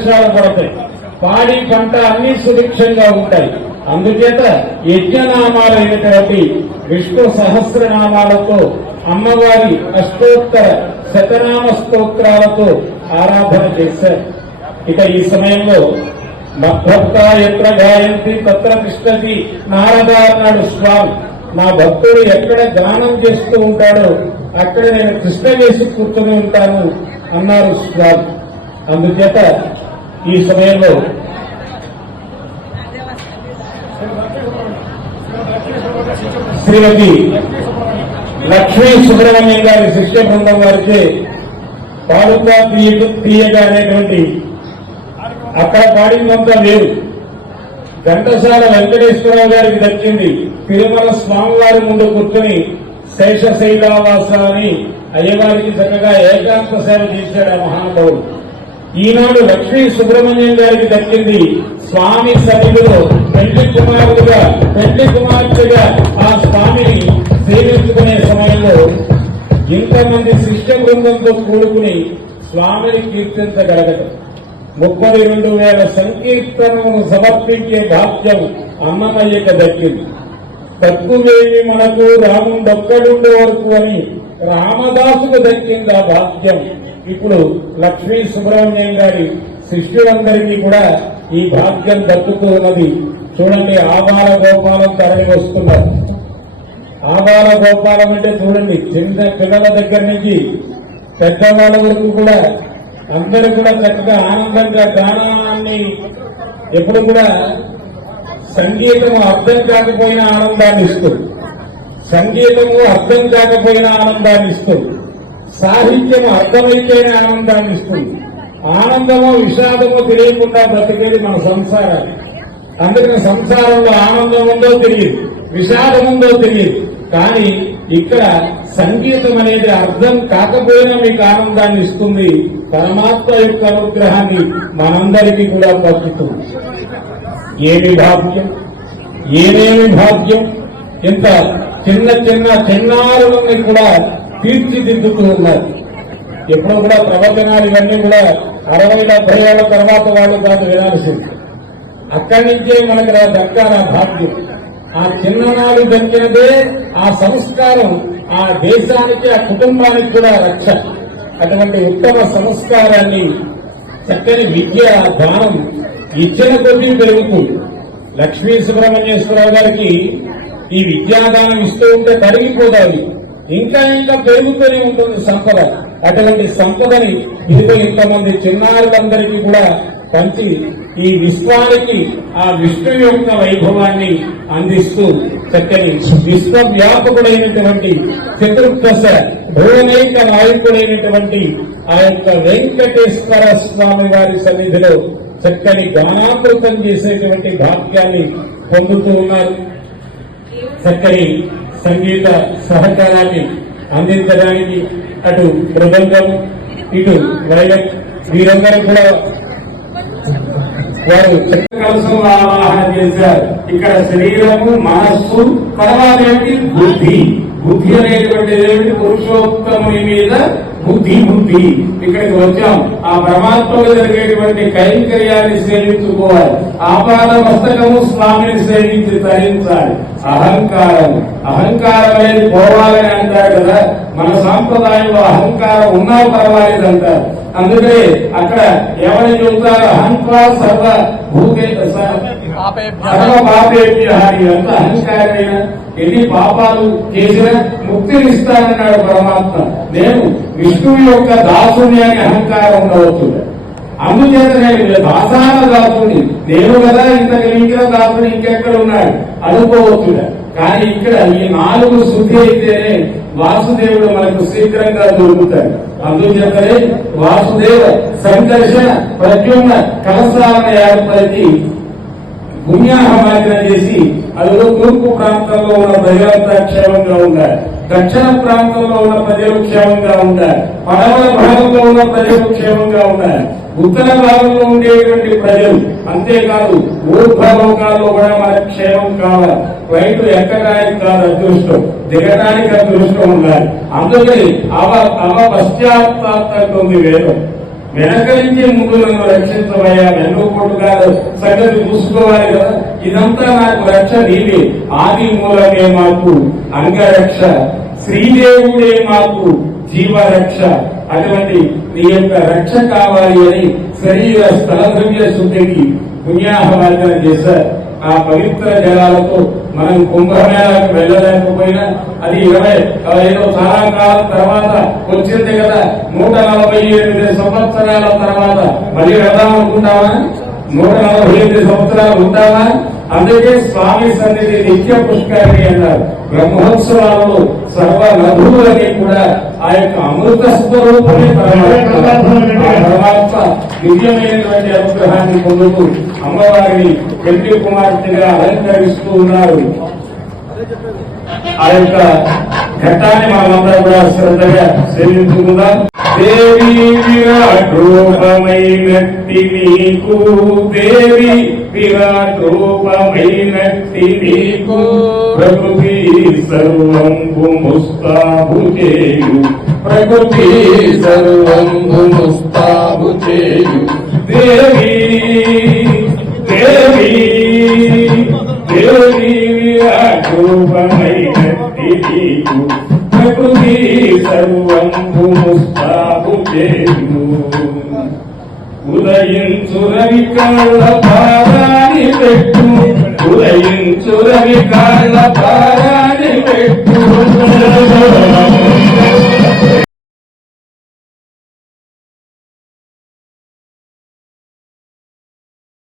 వర్షాలు పడతాయి, పాడి పంట అన్ని సుభిక్షంగా ఉంటాయి. అందుచేత యజ్ఞనామాలైనటువంటి విష్ణు సహస్రనామాలతో అమ్మవారి అష్టోత్తర శతనామ స్తోత్రాలతో ఆరాధన చేశారు. ఇక ఈ సమయంలో మద్భక్త ఎత్ర గాయంతి తత్ర కృష్ణజీ నారద అన్నాడు స్వామి. నా భక్తుడు ఎక్కడ గానం చేస్తూ ఉంటాడో అక్కడ నేను కృష్ణ వేసి కూర్చొని ఉంటాను అన్నారు స్వామి. అందుచేత ఈ సమయంలో శ్రీమతి లక్ష్మీ సుబ్రహ్మణ్యం గారి శిష్య బృందం వారిచే పాడుతా తీయగా అనేటువంటి అక్కడ పాడిందంతా లేదు. ఘంటసాల వెంకటేశ్వరరావు గారికి దక్కింది. తిరుమల స్వామివారి ముందు కూర్చొని శేషశైలావాస అని అయ్యవారికి చక్కగా ఏకాంత సేవ చేశాడు ఆ మహానుభావుడు. ఈనాడు లక్ష్మీ సుబ్రహ్మణ్యం గారికి దక్కింది స్వామి సన్నిధిలో పెళ్లి కుమార్తెగా ఆ స్వామిని సేవించుకునే సమయంలో ఇంతమంది శిష్య బృందంతో కూడుకుని స్వామిని కీర్తించగలగటం, 32,000 సంకీర్తనను సమర్పించే భాగ్యం అన్నమయ్యకు దక్కింది. తక్కువేమి మనకు రాముడొక్కడుండే వరకు అని రామదాసుకు దక్కింది ఆ భాగ్యం. ఇప్పుడు లక్ష్మీ సుబ్రహ్మణ్యం గారి శిష్యులందరికీ కూడా ఈ భాగ్యం దక్కుతూ ఉన్నది. చూడండి, ఆబాల గోపాలం తరలి వస్తున్నారు. ఆబాల గోపాలం అంటే చూడండి, చిన్న పిల్లల దగ్గర నుంచి పెద్దవాళ్ళ వరకు కూడా అందరూ కూడా చక్కగా ఆనందంగా గానాన్ని ఎప్పుడు కూడా సంగీతము అర్థం కాకపోయినా ఆనందాన్ని ఇస్తుంది, సంగీతము అర్థం కాకపోయినా ఆనందాన్ని ఇస్తుంది, సాహిత్యము అర్థమైతేనే ఆనందాన్ని ఇస్తుంది. ఆనందము విషాదము తెలియకుండా బ్రతికేది మన సంసారాలు. అందుకని సంసారంలో ఆనందం ఉందో తెలియదు, విషాదం ఉందో తెలియదు. కానీ ఇక్కడ సంగీతం అనేది అర్థం కాకపోయినా మీకు ఆనందాన్ని ఇస్తుంది. పరమాత్మ యొక్క అనుగ్రహాన్ని మనందరికీ కూడా పట్టుతుంది. ఏమి భాగ్యం, ఏమేమి భాగ్యం! ఇంత చిన్న చిన్న చిన్నారులని కూడా తీర్చిదిద్దుతూ ఉన్నారు. ఎప్పుడు కూడా ప్రవచనాలు ఇవన్నీ కూడా 60-70 ఏళ్ల తర్వాత వాళ్ళు కాదు వినాల్సింది. అక్కడి నుంచే మనకు దక్కాల భాగ్యం. ఆ చిన్ననాడు దక్కినదే ఆ సంస్కారం ఆ దేశానికి ఆ కుటుంబానికి కూడా రక్ష. అటువంటి ఉత్తమ సంస్కారాన్ని చక్కని విద్య దానం ఇచ్చిన కొద్దీ పెరుగుతుంది. లక్ష్మీ సుబ్రహ్మణ్యేశ్వరరావు గారికి ఈ విద్యాదానం ఇస్తూ ఉంటే తరిగిపోదాలి, ఇంకా ఇంకా పెరుగుతూనే ఉంటుంది సంపద. అటువంటి సంపదని ఇదిగో ఇంతమంది చిన్నారులందరికీ కూడా పంచి ఈ విశ్వానికి ఆ విష్ణు యొక్క వైభవాన్ని అందిస్తూ చక్కని విశ్వవ్యాపకుడైనటువంటి చతుర్దశ భువనైక నాయకుడైనటువంటి ఆ యొక్క వెంకటేశ్వర స్వామి వారి సన్నిధిలో చక్కని గానామృతం చేసేటువంటి భాగ్యాన్ని పొందుతూ ఉన్నారు. చక్కని సంగీత సహకారాన్ని అందించడానికి అటు మృదంగం ఇటు వైలెట్ వీరందరూ కూడా వారు కలసంలో ఆవాహన చేశారు. ఇక్కడ శరీరము, మనస్సు, తర్వాత బుద్ధి. బుద్ధి అనేటువంటిది ఏమిటి? పురుషోత్తముని మీద బుద్ధి. ఇక్కడికి వచ్చాం ఆ పరమాత్మలో జరిగేటువంటి కైంకర్యాన్ని సేవించుకోవాలి. ఆపాద మస్తకము స్వామిని సేవించి తరించాలి. అహంకారం అనేది పోవాలని అంటారు కదా. మన సాంప్రదాయంలో అహంకారం ఉన్నా పర్వాలేదు అంటారు. అందుకని అక్కడ ఎవరిని చెబుతారు? అహంకార సర్వ పాపేభ్యహారి. అంత అహంకారమైన ఎన్ని పాపాలు చేసినా ముక్తినిస్తానన్నాడు పరమాత్మ. నేను విష్ణువు యొక్క దాసుని అని అహంకారం ఉండవచ్చు. అందుచేత నేను దాసాన దాసుని, నేను కదా ఇంతకు మించిన దాసుని ఇంకెక్కడ ఉన్నాడు అనుకోవచ్చు. కానీ ఇక్కడ ఈ 4 శుద్ధి అయితేనే వాసుదేవుడు మనకు శీఘ్రంగా దొరుకుతాడు. అందుచేతనే వాసుదేవ సంకర్షణ ప్రద్యుమ్న కలసాలను ఏర్పరిచి పుణ్యాహమార్జన చేసి అందులో తూర్పు ప్రాంతంలో ఉన్న ప్రజలంతా క్షేమంగా ఉండాలి, దక్షిణ ప్రాంతంలో ఉన్న ప్రజలు క్షేమంగా ఉండాలి, పడమర భాగంలో ఉన్న ప్రజలు క్షేమంగా ఉండాలి, ఉత్తర భాగంలో ఉండేటువంటి ప్రజలు అంతేకాదు ఊర్ధ్వలోకాల్లో కూడా మనకు క్షేమం కావాలి. రైతు ఎక్కడానికి కాదు అదృష్టం, దిగడానికి అదృష్టం ఉండాలి. అందుకని పశ్చాత్తాపంటుంది వేదం. వెనక నుంచి ముందు నన్ను రక్షించవయ్యా, వెన్నుపోటు కాదు సంగతి చూసుకోవాలి కదా. ఇదంతా నాకు రక్ష నీవే, ఆది మూలమే మాకు అంగరక్ష, శ్రీదేవుడే మాకు జీవరక్ష. అటువంటి నీ యొక్క రక్ష కావాలి అని శరీర స్థల ద్రవ్య శుద్ధికి పుణ్యాహవాచన చేశారు. ఆ పవిత్ర జలాలతో మనం కుంభమేళకు వెళ్ళలేకపోయినా అది ఏదో చాలా కాలం తర్వాత వచ్చింది కదా, 148 సంవత్సరాల తర్వాత మళ్ళీ వెళ్దాం అనుకుంటామా? 148 సంవత్సరాలు ఉంటామా? అందుకే స్వామి సన్నిధి నిత్య పుష్కరిణి అన్నారు. బ్రహ్మోత్సవాలలో సర్వ నదువులని కూడా ఆ యొక్క అమృత స్వరూపమే పరమాత్మ దివ్యమైనటువంటి అనుగ్రహాన్ని పొందుతూ అమ్మవారిని పెళ్లి కుమార్తెగా అలంకరిస్తూ ఉన్నారు. ఆ యొక్క ఘట్టాన్ని మనమంతా కూడా శ్రద్ధగా సేవించుకుందాం. దేవి విరాట్ రూపమైనట్టి నీకు, దేవి విరాట్ రూపమైనట్టి నీకు, ప్రకృతి సర్వంబు ముస్తాబు చేయు, ప్రకృతి సర్వంబు ముస్తాబు చేయు. దేవి దేవి దేవి విరాట్ రూపమైనట్టి నీకు, ప్రకృతి సర్వంబు ముస్తాబు చేయు. ఉదయించు రవి కాళ్ళ పాదాని పెట్టు, ఉదయించు రవి కాళ్ళ